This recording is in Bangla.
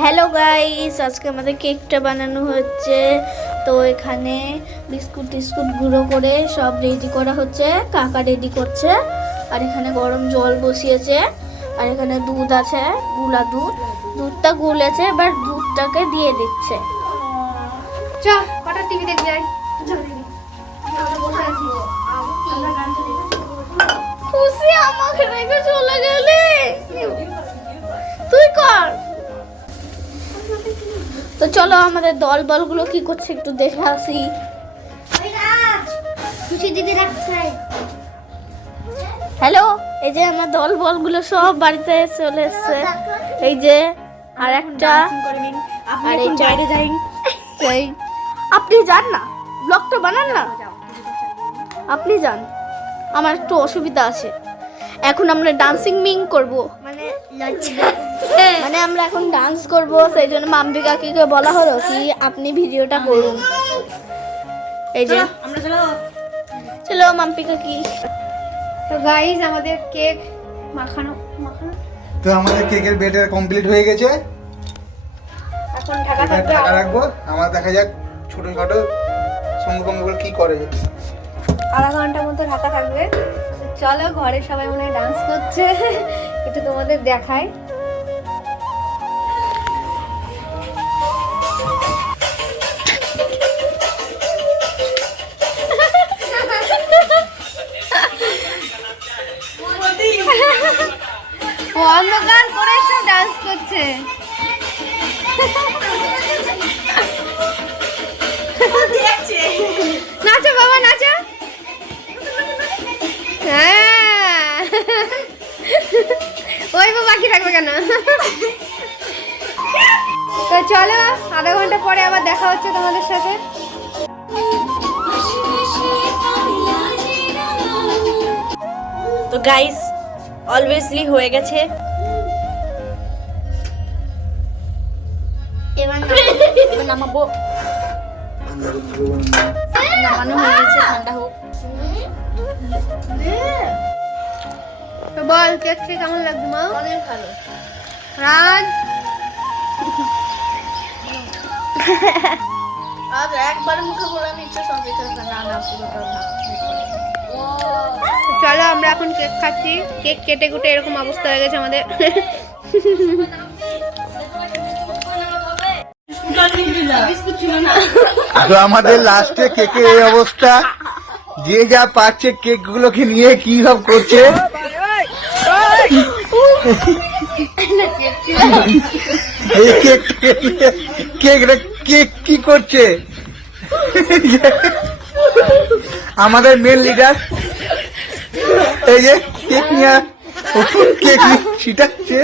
হ্যালো গাইস, আজকে আমাদের কেকটা বানানো হচ্ছে। তো এখানে বিস্কুট গুঁড়ো করে সব রেডি করা হচ্ছে। কাকা রেডি করছে। আর এখানে গরম জল বসিয়েছে। আর এখানে দুধ আছে, গুলা দুধটা গুলেছে, এবার দুধটাকে দিয়ে দিচ্ছে। চল কটা টিভি দেখে যাই। খুশি আমাকে রেখে চলে গেলে, তুই কর। তো চলো আমাদের দল বলগুলো কি করছে একটু দেখে আসি। হ্যালো, এই যে আমার দল বলগুলো সব বাড়িতে চলে এসছে। এই যে আর একটা, আর এই বাইরে যাই। আপনি যান না, ব্লগটা বানান না, আপনি যান, আমার একটু অসুবিধা আছে। এখন আমরা ডান্সিং মিং করব, মানে আমরা এখন ডান্স করব। সেই জন্য মাম্পি কাকিকে বলা হলো কি আপনি ভিডিওটা করুন। এই যে আমরা চলো মাম্পি কাকি। তো গাইস আমাদের কেক মাখানো তো আমাদের কেকের বেটার কমপ্লিট হয়ে গেছে। এখন ঢাকা এবার থাকবে। ঢাকা রাখবো। আমার দেখা যাক ছোটখাটো সঙ্গভঙ্গগুলো কি করে। আধা ঘন্টার মতো ঢাকা থাকবে। তো চলো, ঘরে সবাই মনে হয় ডান্স করছে, একটু তোমাদের দেখাই। অন্ধকার করে সব ডান্স করছে। নাচো বাবা, নাচো। হ্যাঁ, ওই বাকি থাকবে কেন। তো চলো, আধা ঘন্টা পরে আবার দেখা হচ্ছে তোমাদের সাথে। তো গাইস অলওয়েজলি হয়ে গেছে। এবার নামাবো। নামানো হয়ে গেছে, ঠান্ডা হোক। তো বল, কেক খেয়ে কেমন লাগছে মা? অনেক ভালো। রাজ আর একবার মুখে বলে নিচ্ছে সঙ্গে না না পুরোটা না। চলো, আমরা এখন কেক খাচ্ছি। কেক কেটে কুটে এরকম অবস্থা হয়ে গেছে আমাদের। তো আমাদের লাস্টে কেকের এই অবস্থা। যে যা পাচ্ছে কেক গুলোকে নিয়ে কি সব করছে। এই কেক কেক কি করছে আমাদের মেন লিডার। এই যে কেক নিয়ে কেক ছিটাচ্ছে।